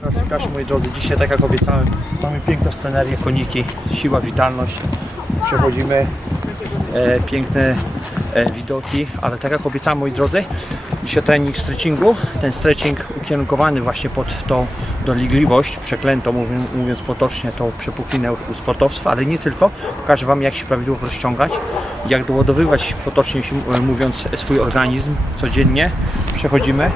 Proszę moi drodzy, dzisiaj tak jak obiecałem, mamy piękną scenerię, koniki, siła, witalność. Przechodzimy e, piękne e, widoki, ale tak jak obiecałem moi drodzy, dzisiaj trening stretchingu, ten stretching ukierunkowany właśnie pod tą dolegliwość, przeklętą mówiąc, mówiąc potocznie, tą przepuklinę u sportowców, ale nie tylko. Pokażę Wam jak się prawidłowo rozciągać, jak doładowywać potocznie e, mówiąc swój organizm codziennie. Przechodzimy.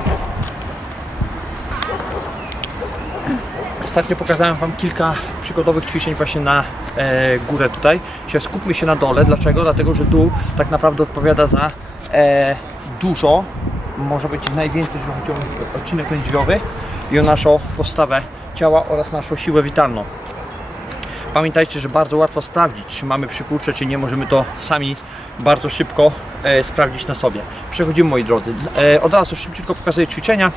Ostatnio pokazałem Wam kilka przykładowych ćwiczeń właśnie na e, górę tutaj. Się skupmy się na dole. Dlaczego? Dlatego, że dół tak naprawdę odpowiada za e, dużo, może być najwięcej, jeżeli chodzi o odcinek lędźwiowy i o naszą postawę ciała oraz naszą siłę witalną. Pamiętajcie, że bardzo łatwo sprawdzić, czy mamy przykurcze, czy nie. Możemy to sami bardzo szybko e, sprawdzić na sobie. Przechodzimy, moi drodzy. E, od razu szybciutko pokazuję ćwiczenia.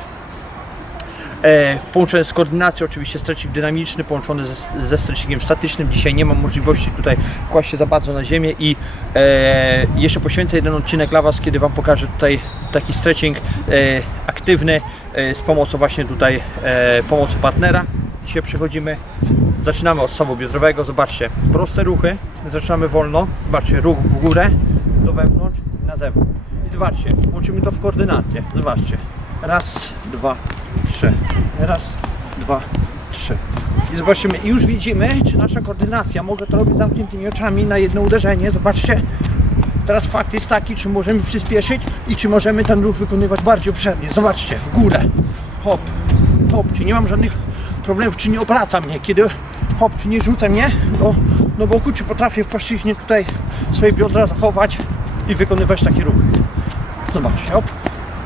E, połączone z koordynacją, oczywiście stretching dynamiczny połączony ze, ze stretchingiem statycznym. Dzisiaj nie mam możliwości tutaj kłaść się za bardzo na ziemię i e, jeszcze poświęcę jeden odcinek dla Was, kiedy Wam pokażę tutaj taki stretching e, aktywny e, z pomocą właśnie tutaj e, pomocą partnera. Dzisiaj przechodzimy, zaczynamy od stawu biodrowego, zobaczcie, proste ruchy, zaczynamy wolno, zobaczcie, ruch w górę, do wewnątrz, na zewnątrz. I zobaczcie, łączymy to w koordynację, zobaczcie, raz, dwa, trzy. Raz, dwa, trzy. I zobaczymy, i już widzimy, czy nasza koordynacja, mogę to robić zamkniętymi oczami na jedno uderzenie. Zobaczcie, teraz fakt jest taki, czy możemy przyspieszyć i czy możemy ten ruch wykonywać bardziej obszernie. Zobaczcie, w górę, hop, hop, czy nie mam żadnych problemów, czy nie obraca mnie, kiedy hop, czy nie rzucę mnie do, do boku, czy potrafię w płaszczyźnie tutaj swoje biodra zachować i wykonywać takie ruchy. Zobaczcie, hop,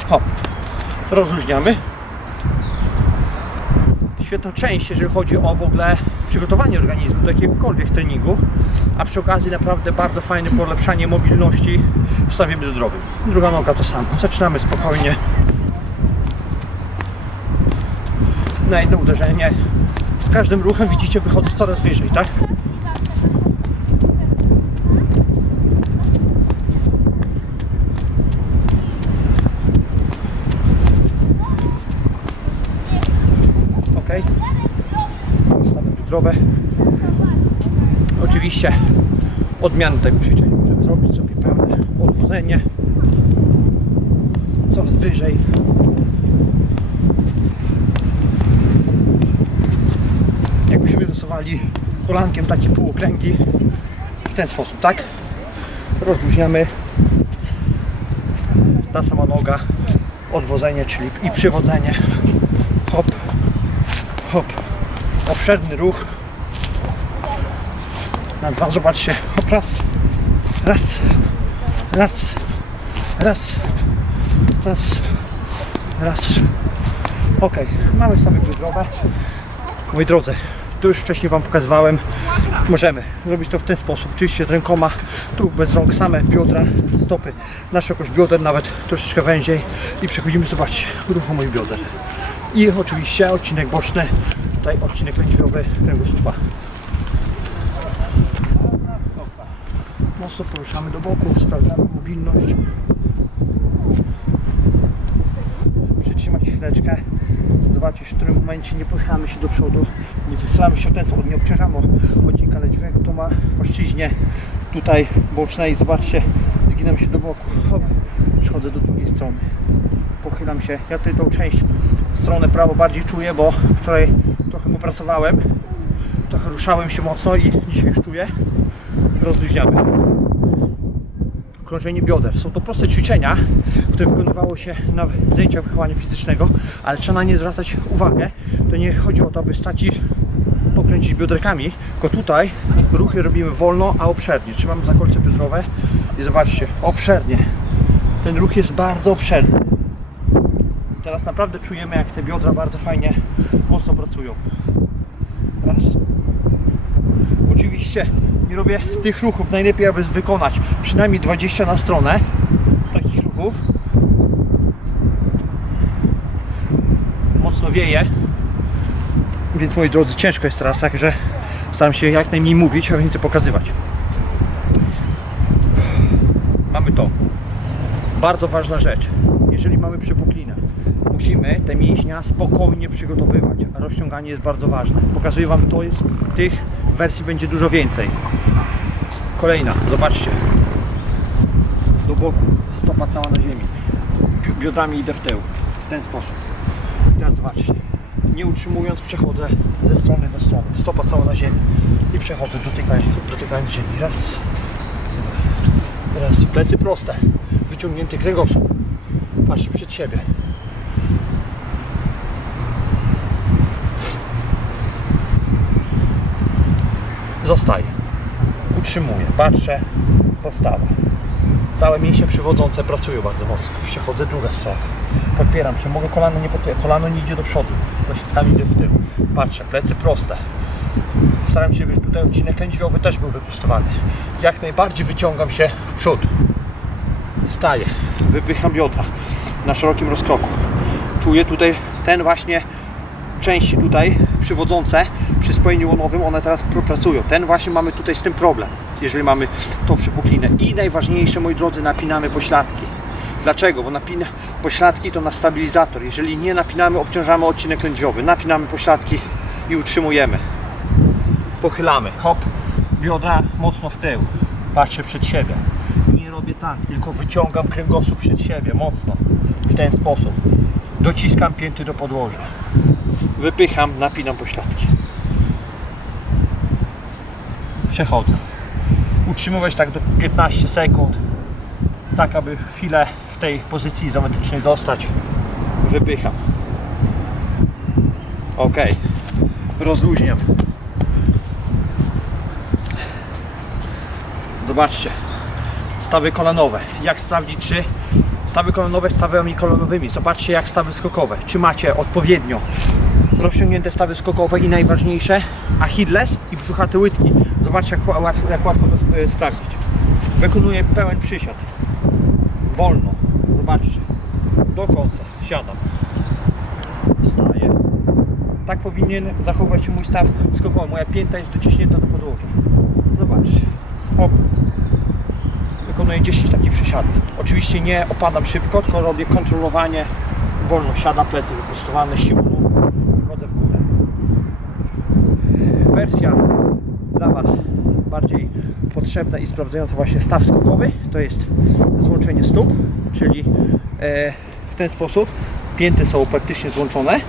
hop, rozluźniamy świetną część, jeżeli chodzi o w ogóle przygotowanie organizmu do jakiegokolwiek treningu, a przy okazji naprawdę bardzo fajne polepszanie mobilności w stawie biodrowym. Druga noga to samo. Zaczynamy spokojnie. Na jedno uderzenie. Z każdym ruchem widzicie wychodzę coraz wyżej, tak? ok? Oczywiście odmiany tego ćwiczenia możemy zrobić sobie pełne odwrócenie coraz wyżej. Jakbyśmy rysowali kolankiem takie półokręgi w ten sposób, tak? Rozluźniamy. Ta sama noga, odwodzenie, czyli i przywodzenie. Hop, hop, obszerny ruch. Na dwa, zobaczcie, hop, raz, raz, raz, raz, raz, raz. Ok, mamy same biodrowe. Moi drodzy, tu już wcześniej Wam pokazywałem, możemy robić to w ten sposób, oczywiście z rękoma, tu bez rąk, same biodra, stopy, na szerokość bioder, nawet troszeczkę węziej. I przechodzimy, zobaczcie, ruchu moich bioder. I oczywiście odcinek boczny, tutaj odcinek lędźwiowy kręgosłupa. Mocno poruszamy do boku, sprawdzamy mobilność. Przytrzymać chwileczkę, zobaczyć w którym momencie nie pochylamy się do przodu, nie wychylamy się sposób, nie obciążamy odcinka lędźwiowego, to ma płaszczyźnie tutaj bocznej, zobaczcie, zginam się do boku, hop, do drugiej strony pochylam się. Ja tutaj tą część, stronę prawo bardziej czuję, bo wczoraj popracowałem. Trochę ruszałem się mocno i dzisiaj już czuję. Rozluźniamy. Krążenie bioder. Są to proste ćwiczenia, które wykonywało się na zajęciach wychowania fizycznego, ale trzeba na nie zwracać uwagę. To nie chodzi o to, aby stać i pokręcić bioderkami, tylko tutaj ruchy robimy wolno, a obszernie. Trzymamy za kolce biodrowe i zobaczcie, obszernie. Ten ruch jest bardzo obszerny. Teraz naprawdę czujemy, jak te biodra bardzo fajnie, mocno pracują. Raz. Oczywiście nie robię tych ruchów, najlepiej aby wykonać przynajmniej 20 na stronę takich ruchów. Mocno wieje, więc moi drodzy, ciężko jest teraz, także staram się jak najmniej mówić, a więcej pokazywać. Mamy to. Bardzo ważna rzecz. Jeżeli mamy przepuklinę, musimy te mięśnia spokojnie przygotowywać, a rozciąganie jest bardzo ważne. Pokazuję Wam, to jest, tych wersji będzie dużo więcej. Kolejna, zobaczcie. Do boku, stopa cała na ziemi. Bi- Biodrami idę w tył, w ten sposób. I teraz zobaczcie. Nie utrzymując, przechodzę ze strony do strony. Stopa cała na ziemi. I przechodzę, dotykając, dotykając ziemi. Raz, dwa, raz. Plecy proste. Wyciągnięty kręgosłup. Patrzcie przed siebie. Zostaję. Utrzymuję. Patrzę. Postawa. Całe mięśnie przywodzące pracują bardzo mocno. Przechodzę drugą stronę. Podpieram się. Mogę kolano nie podpierać. Kolano nie idzie do przodu. Kościółkami idę w tył. Patrzę. Plecy proste. Staram się, żeby tutaj odcinek lędźwiowy też był wyprostowany. Jak najbardziej wyciągam się w przód. Staję. Wypycham biodra na szerokim rozkroku. Czuję tutaj ten właśnie części tutaj przywodzące przy spojeniu łonowym, one teraz pr- pracują. Ten właśnie mamy tutaj z tym problem, jeżeli mamy tą przypuklinę. I najważniejsze, moi drodzy, napinamy pośladki. Dlaczego? Bo napina pośladki to nasz stabilizator. Jeżeli nie napinamy, obciążamy odcinek lędźwiowy. Napinamy pośladki i utrzymujemy. Pochylamy. Hop. Biodra mocno w tył. Patrzę przed siebie. Nie robię tak, tylko wyciągam kręgosłup przed siebie mocno. W ten sposób. Dociskam pięty do podłoża wypycham, napinam pośladki. Przechodzę. Utrzymywać tak do 15 sekund, tak aby chwilę w tej pozycji izometrycznej zostać. Wypycham. Ok. Rozluźniam. Zobaczcie. Stawy kolanowe. Jak sprawdzić, czy stawy kolanowe stawami kolanowymi. Zobaczcie, jak stawy skokowe. Czy macie odpowiednio rozciągnięte stawy skokowe i najważniejsze Achilles i brzuchate łydki. Zobaczcie jak, ła- łatwo- jak łatwo to e, sprawdzić. Wykonuję pełen przysiad. Wolno. Zobaczcie. Do końca. Siadam. Wstaję. Tak powinien zachować się mój staw skokowy. Moja pięta jest dociśnięta do podłoża. Zobaczcie. Hop. Wykonuję 10 takich przysiadów. Oczywiście nie opadam szybko, tylko robię kontrolowanie. Wolno siada, plecy wyprostowane, siłą nóg. Wchodzę w górę. Wersja dla Was bardziej potrzebna i sprawdzająca właśnie staw skokowy to jest złączenie stóp, czyli e, w ten sposób pięty są praktycznie złączone,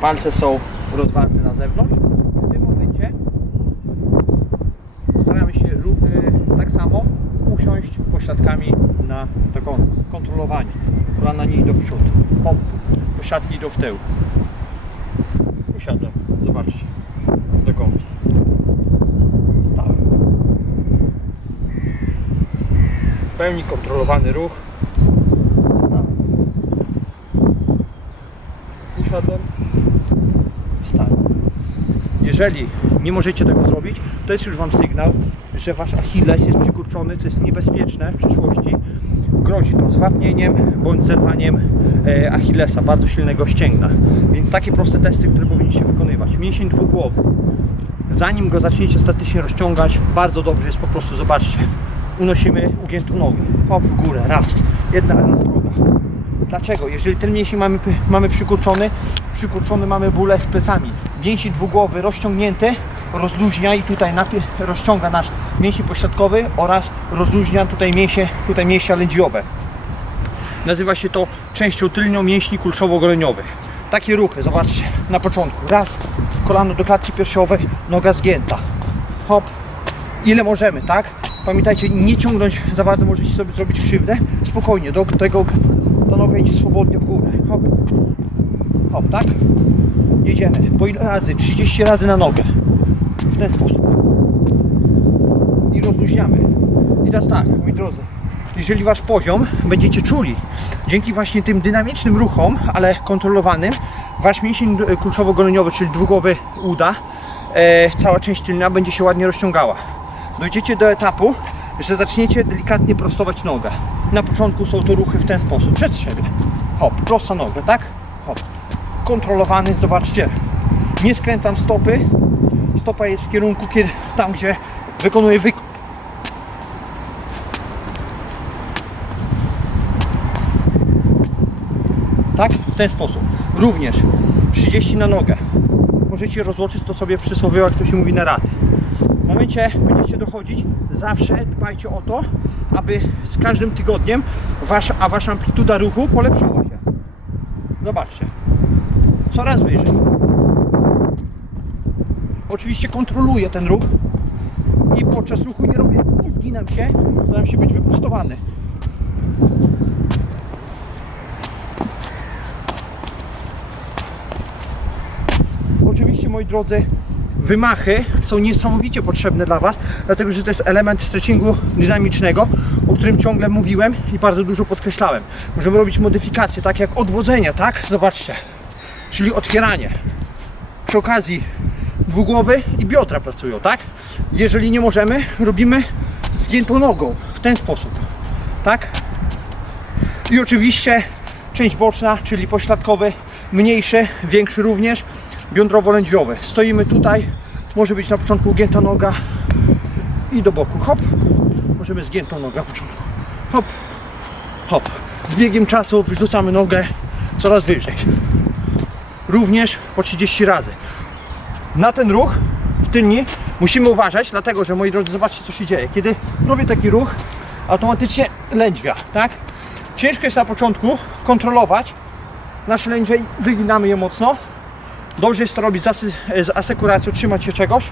palce są rozwarte na zewnątrz. W tym momencie staramy się ró- e, tak samo usiąść pośladkami na do końca. Kontrolowanie. Kolana nie idą w przód. Hop. Pośladki idą w tył. Usiadłem. Zobaczcie. Do końca. Stałem. W pełni kontrolowany ruch. Jeżeli nie możecie tego zrobić, to jest już Wam sygnał, że Wasz Achilles jest przykurczony, co jest niebezpieczne w przyszłości. Grozi to zwapnieniem bądź zerwaniem e, Achillesa, bardzo silnego ścięgna. Więc takie proste testy, które powinniście wykonywać. Mięsień dwugłowy. Zanim go zaczniecie statycznie rozciągać, bardzo dobrze jest po prostu, zobaczcie, unosimy ugiętą nogę. Hop w górę, raz. Jedna, raz druga. Dlaczego? Jeżeli ten mięsień mamy, mamy przykurczony, przykurczony mamy bóle z plecami. Mięsień dwugłowy rozciągnięty, rozluźnia i tutaj rozciąga nasz mięsień pośladkowy oraz rozluźnia tutaj mięsie, tutaj mięsia lędźwiowe. Nazywa się to częścią tylnią mięśni kulszowo-goleniowych. Takie ruchy, zobaczcie, na początku. Raz, kolano do klatki piersiowej, noga zgięta. Hop, ile możemy, tak? Pamiętajcie, nie ciągnąć za bardzo, możecie sobie zrobić krzywdę. Spokojnie, do tego ta noga idzie swobodnie w górę. Hop, hop, tak? Jedziemy. Po ile razy? 30 razy na nogę. W ten sposób. I rozluźniamy. I teraz tak, moi drodzy, jeżeli wasz poziom będziecie czuli dzięki właśnie tym dynamicznym ruchom, ale kontrolowanym, wasz mięsień kulszowo-goleniowy, czyli dwugłowy uda, e, cała część tylna będzie się ładnie rozciągała. Dojdziecie do etapu, że zaczniecie delikatnie prostować nogę. Na początku są to ruchy w ten sposób, przed siebie. Hop, prosta noga, tak? Hop. Kontrolowany, zobaczcie. Nie skręcam stopy. Stopa jest w kierunku kiedy, tam, gdzie wykonuję wyk tak? w ten sposób. Również 30 na nogę. Możecie rozłożyć to sobie przysłowiowo, jak to się mówi, na raty. W momencie będziecie dochodzić, zawsze dbajcie o to, aby z każdym tygodniem wasza, a wasza amplituda ruchu polepszała się. Zobaczcie. Coraz wyżej. Oczywiście kontroluję ten ruch i podczas ruchu nie robię, nie zginam się, staram się być wyprostowany. Oczywiście, moi drodzy, wymachy są niesamowicie potrzebne dla Was, dlatego że to jest element stretchingu dynamicznego, o którym ciągle mówiłem i bardzo dużo podkreślałem. Możemy robić modyfikacje, tak jak odwodzenie, tak? Zobaczcie. Czyli otwieranie. Przy okazji dwugłowy i biodra pracują, tak? Jeżeli nie możemy, robimy zgiętą nogą w ten sposób, tak? I oczywiście część boczna, czyli pośladkowy, mniejszy, większy również, biodrowo-lędźwiowy. Stoimy tutaj, może być na początku ugięta noga i do boku, hop, możemy zgiętą nogę na początku, hop, hop. Z biegiem czasu wyrzucamy nogę coraz wyżej. Również po 30 razy. Na ten ruch w tylni musimy uważać, dlatego że moi drodzy, zobaczcie co się dzieje. Kiedy robię taki ruch, automatycznie lędźwia, tak? Ciężko jest na początku kontrolować nasze lędźwie, wyginamy je mocno. Dobrze jest to robić z, asy, z asekuracją, trzymać się czegoś,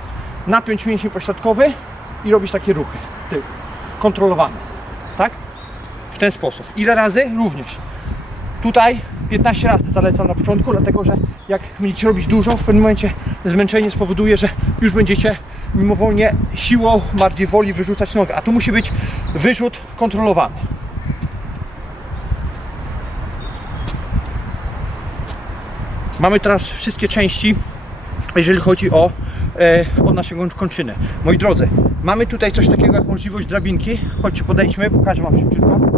napiąć mięsień pośladkowy i robić takie ruchy. Tył. Kontrolowane. Tak? W ten sposób. Ile razy? Również. Tutaj 15 razy zalecam na początku, dlatego że jak będziecie robić dużo, w pewnym momencie zmęczenie spowoduje, że już będziecie mimowolnie siłą, bardziej woli wyrzucać nogę. A tu musi być wyrzut kontrolowany. Mamy teraz wszystkie części, jeżeli chodzi o, e, o naszą kończynę. Moi drodzy, mamy tutaj coś takiego jak możliwość drabinki. Chodźcie, podejdźmy, pokażę Wam szybciutko.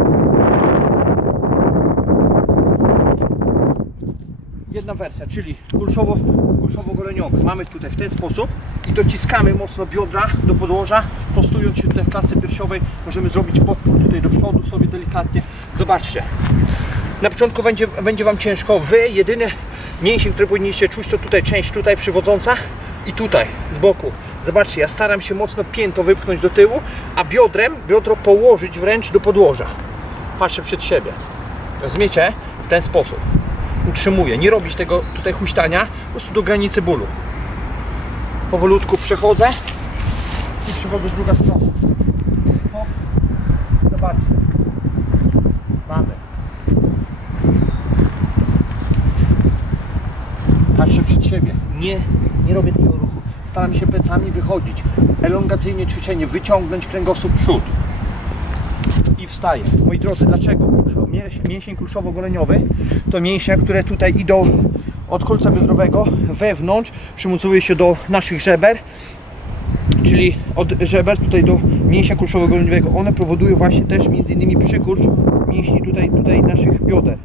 Jedna wersja, czyli kulszowo, kulszowo-goleniowy. Mamy tutaj w ten sposób i dociskamy mocno biodra do podłoża, prostując się tutaj w klatce piersiowej. Możemy zrobić podpór tutaj do przodu sobie delikatnie. Zobaczcie, na początku będzie, będzie Wam ciężko. Wy jedyny mięsień, który powinniście czuć, to tutaj część tutaj przywodząca i tutaj z boku. Zobaczcie, ja staram się mocno pięto wypchnąć do tyłu, a biodrem biodro położyć wręcz do podłoża. Patrzę przed siebie. Rozumiecie? W ten sposób. Utrzymuję. Nie robić tego tutaj huśtania, po prostu do granicy bólu. Powolutku przechodzę i przechodzę z druga strona. Zobaczcie. Mamy. Patrzę przed siebie. Nie, nie robię tego ruchu. Staram się plecami wychodzić. Elongacyjnie ćwiczenie, wyciągnąć kręgosłup przód. I wstaję. Moi drodzy, dlaczego? Mięsień kulszowo-goleniowy to mięśnie, które tutaj idą od kolca biodrowego wewnątrz, przymocowuje się do naszych żeber, czyli od żeber tutaj do mięśnia kulszowo-goleniowego. One powodują właśnie też między innymi przykurcz mięśni tutaj, tutaj naszych bioder.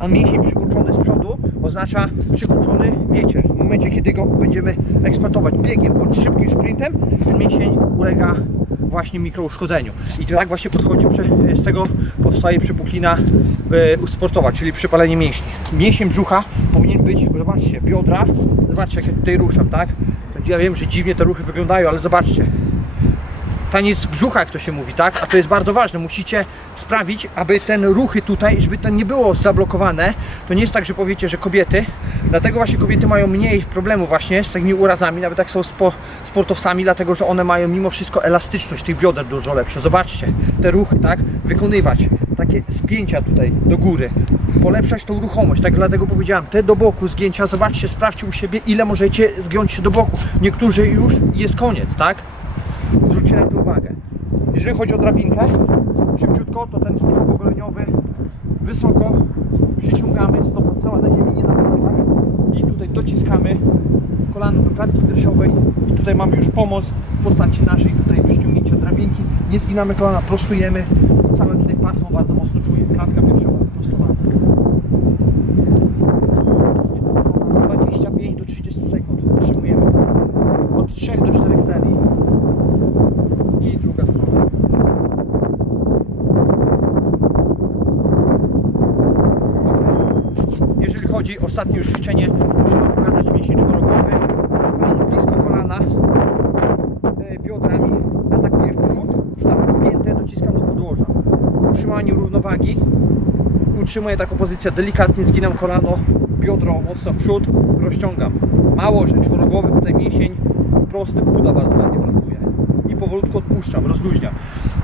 A mięsień przykurczony z przodu oznacza przykurczony, wiecie, w momencie kiedy go będziemy eksploatować biegiem bądź szybkim sprintem, ten mięsień ulega właśnie mikrouszkodzeniu. I to tak właśnie podchodzi, z tego powstaje przepuklina e, sportowa, czyli przypalenie mięśni. Mięsień brzucha powinien być, zobaczcie, biodra, zobaczcie jak ja tutaj ruszam, tak? Ja wiem, że dziwnie te ruchy wyglądają, ale zobaczcie, taniec brzucha, jak to się mówi, tak? A to jest bardzo ważne. Musicie sprawić, aby ten ruchy tutaj, żeby to nie było zablokowane. To nie jest tak, że powiecie, że kobiety, dlatego właśnie kobiety mają mniej problemu właśnie z takimi urazami, nawet jak są spo, sportowcami, dlatego że one mają mimo wszystko elastyczność tych bioder dużo lepszą. Zobaczcie, te ruchy, tak? Wykonywać takie spięcia tutaj do góry, polepszać tą ruchomość, tak dlatego powiedziałem, te do boku zgięcia, zobaczcie, sprawdźcie u siebie, ile możecie zgiąć się do boku. Niektórzy już jest koniec, tak? Zwróćcie na to uwagę. Jeżeli chodzi o drabinkę, szybciutko, to ten brzuchogoleniowy wysoko przyciągamy, cała na ziemi, nie na palcach i tutaj dociskamy kolano do klatki piersiowej i tutaj mamy już pomoc w postaci naszej tutaj przyciągnięcia drabinki. Nie zginamy kolana, prostujemy. Całe tutaj pasmo bardzo mocno czuję. Klatka piersiowa prostowana. 25 do 30 sekund utrzymujemy. Od 3 do 4 serii. I druga strona. wychodzi ostatnie już ćwiczenie, muszę Wam pokazać mięsień czworogłowy, kolano blisko kolana, e, biodrami atakuję w przód, tam piętę dociskam do podłoża. Utrzymanie równowagi, utrzymuję taką pozycję, delikatnie zginam kolano, biodro mocno w przód, rozciągam. Mało, że czworogłowy tutaj mięsień prosty, uda bardzo ładnie pracuje. I powolutku odpuszczam, rozluźniam.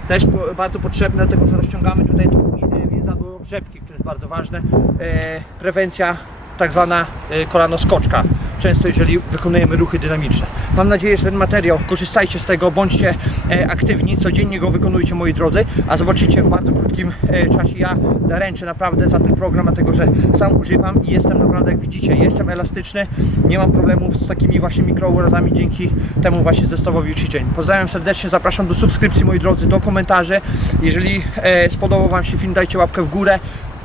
Też bardzo potrzebne, dlatego że rozciągamy tutaj to e, więzadło rzepki, które jest bardzo ważne. E, prewencja tak zwana e, kolano skoczka. Często jeżeli wykonujemy ruchy dynamiczne. Mam nadzieję, że ten materiał, korzystajcie z tego, bądźcie e, aktywni, codziennie go wykonujcie moi drodzy, a zobaczycie w bardzo krótkim e, czasie ja ręczę naprawdę za ten program, dlatego że sam używam i jestem naprawdę, jak widzicie, jestem elastyczny, nie mam problemów z takimi właśnie mikrourazami dzięki temu właśnie zestawowi ćwiczeń. Pozdrawiam serdecznie, zapraszam do subskrypcji moi drodzy, do komentarzy. Jeżeli spodobał Wam się film, dajcie łapkę w górę.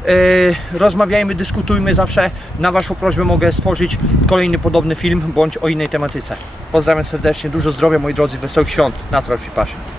E, rozmawiajmy, dyskutujmy zawsze. Na Waszą prośbę mogę stworzyć kolejny podobny film bądź o innej tematyce. Pozdrawiam serdecznie, dużo zdrowia moi drodzy, wesołych świąt, Fit Passion.